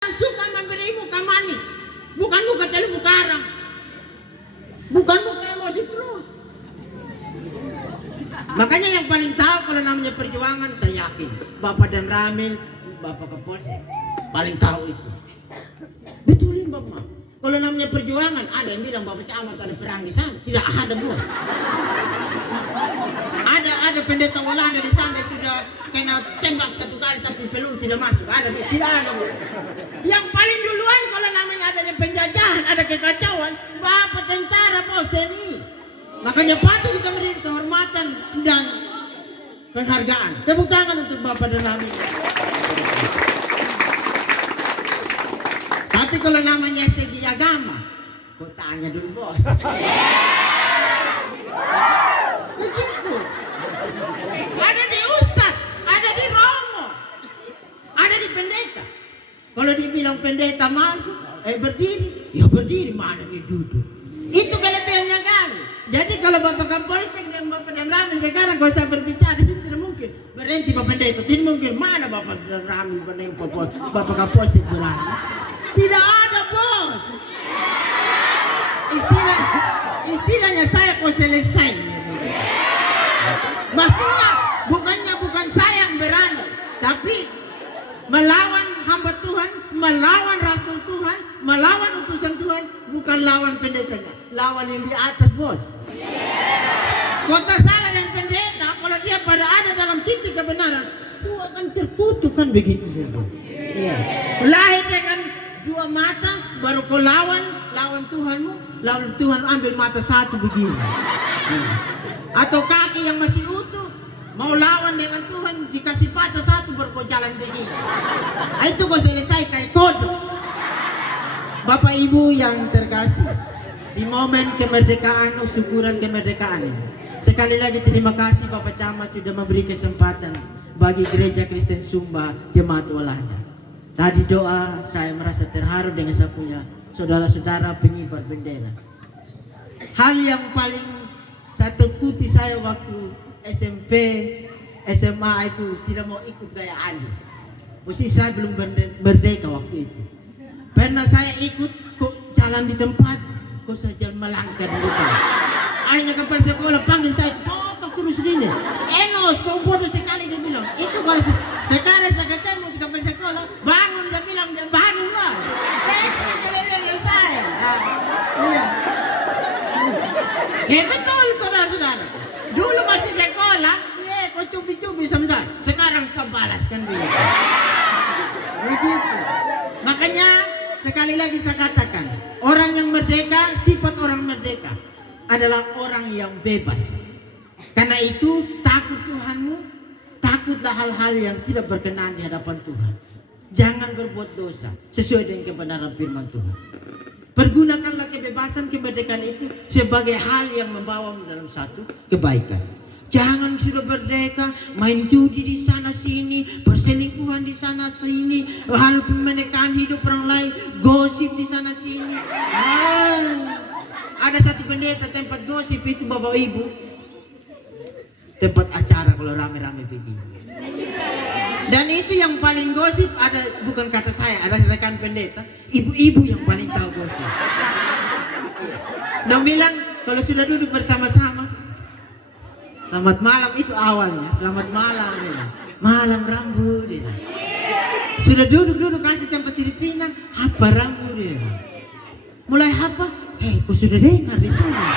suka memberi muka manis, bukan muka terlalu karang, bukan muka emosi terus. Makanya yang paling tahu kalau namanya perjuangan, saya yakin Bapak dan Ramil, Bapak Kapolsek paling tahu itu. Betulin Bapak. Kalau namanya perjuangan, ada yang bilang Bapak Camat ada perang di sana, tidak ada Bu. Ada pendeta Walanda di sana sudah kena tembak satu kali tapi peluru tidak masuk. Tidak ada Bu. Yang paling duluan kalau namanya adanya penjajahan, ada kekacauan, Bapak tentara Pos TNI. Makanya patut kita beri kehormatan dan penghargaan. Tepuk tangan untuk Bapak dan Ramil. Tapi kalau namanya segi agama, kok tanya dulu bos. Begitu. Ada di ustadz, ada di romo, ada di pendeta. Kalau dibilang pendeta maju, berdiri, ya berdiri, mana nih duduk. Itu kelebihannya kali. Jadi kalau Bapak Kapolsek dan Bapak dan Ramil sekarang kalau saya berbicara di sini tidak mungkin berhenti Bapak pendeta, tidak mungkin. Mana Bapak dan Ramil berhenti Bapak Kapolsek berani? Tidak ada bos. Istilahnya saya kok selesai. Maksudnya bukan saya yang berani, tapi melawan hamba Tuhan, melawan Rasul Tuhan, melawan utusan Tuhan, bukan lawan pendetanya, lawan yang di atas bos. Kota salah dengan pendeta, kalau dia pada ada dalam titik kebenaran, itu akan terkutuk kan begitu saja. Iya. Lahir dengan dua mata, baru kau lawan Tuhanmu, lalu Tuhan ambil mata satu begini. Atau kaki yang masih utuh, mau lawan dengan Tuhan, dikasih patah satu baru kau jalan begini. Itu kau selesai kayak kodok. Bapak Ibu yang terkasih, di momen kemerdekaan, syukuran kemerdekaan ini, sekali lagi terima kasih Bapak Camat sudah memberi kesempatan bagi Gereja Kristen Sumba Jemaat Walanda. Tadi doa saya merasa terharu dengan saya punya saudara-saudara pengibar bendera. Hal yang paling saya takuti saya waktu SMP, SMA itu tidak mau ikut gaya Ali. Posisi saya belum merdeka waktu itu. Pernah saya ikut kok jalan di tempat, kok saja melangkah di depan. Akhirnya kepala sekolah panggil saya, kok kurus ini. Enos, kau bodoh sekali dia bilang. Itu kalau sekarang saya ketemu di kepala sekolah, bangun saya bilang dia bangun lah. Itu kelebihan saya. Iya. Betul saudara-saudara. Dulu masih sekolah, kau cubi-cubi sama saya. Sekarang saya balaskan dia. Begitu. Makanya sekali lagi saya katakan, orang yang merdeka, sifat orang merdeka adalah orang yang bebas. Karena itu takut Tuhanmu, takutlah hal-hal yang tidak berkenan di hadapan Tuhan. Jangan berbuat dosa sesuai dengan kebenaran firman Tuhan. Pergunakanlah kebebasan kemerdekaan itu sebagai hal yang membawamu dalam satu kebaikan. Jangan sudah merdeka main judi di sana sini, perselingkuhan di sana sini, hal pemenekaan hidup orang lain, gosip di sana sini. Ada satu pendeta tempat gosip itu Bapak Ibu, tempat acara kalau rame-rame begini. Dan itu yang paling gosip ada, bukan kata saya, ada rekan pendeta, ibu-ibu yang paling tahu gosip. Dan bilang kalau sudah duduk bersama-sama, selamat malam, itu awalnya, selamat malam, ya. Malam rambut, ya. Sudah duduk kasih tempat siripinang, apa rambut, ya. Mulai apa? Kau sudah dengar di sana.